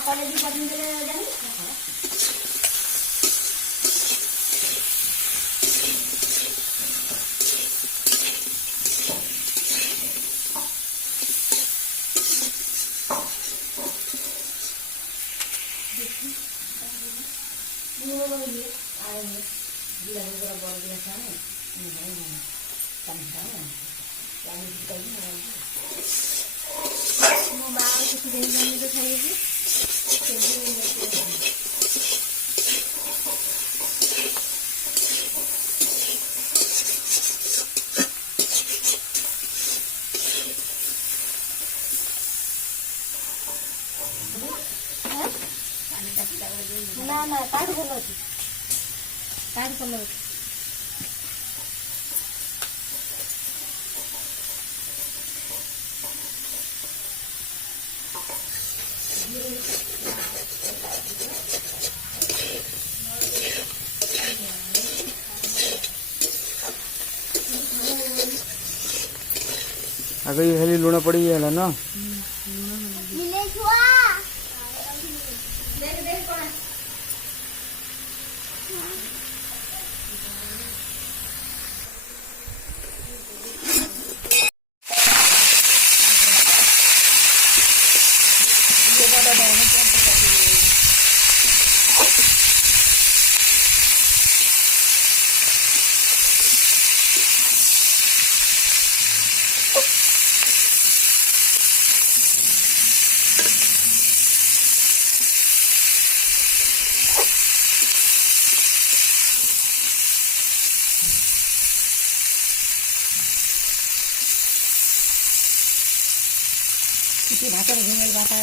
college पढ़ने जानी ମୋ ମା କିଛି ଦିନ ଜମିରେ ଖାଇଛି ନା ନା କାଠ ଭଲ ଅଛି କାଠ ଭଲ ଅଛି आगे ये खाली लुण पड़ी है ना किती भाकर घेऊन बाटा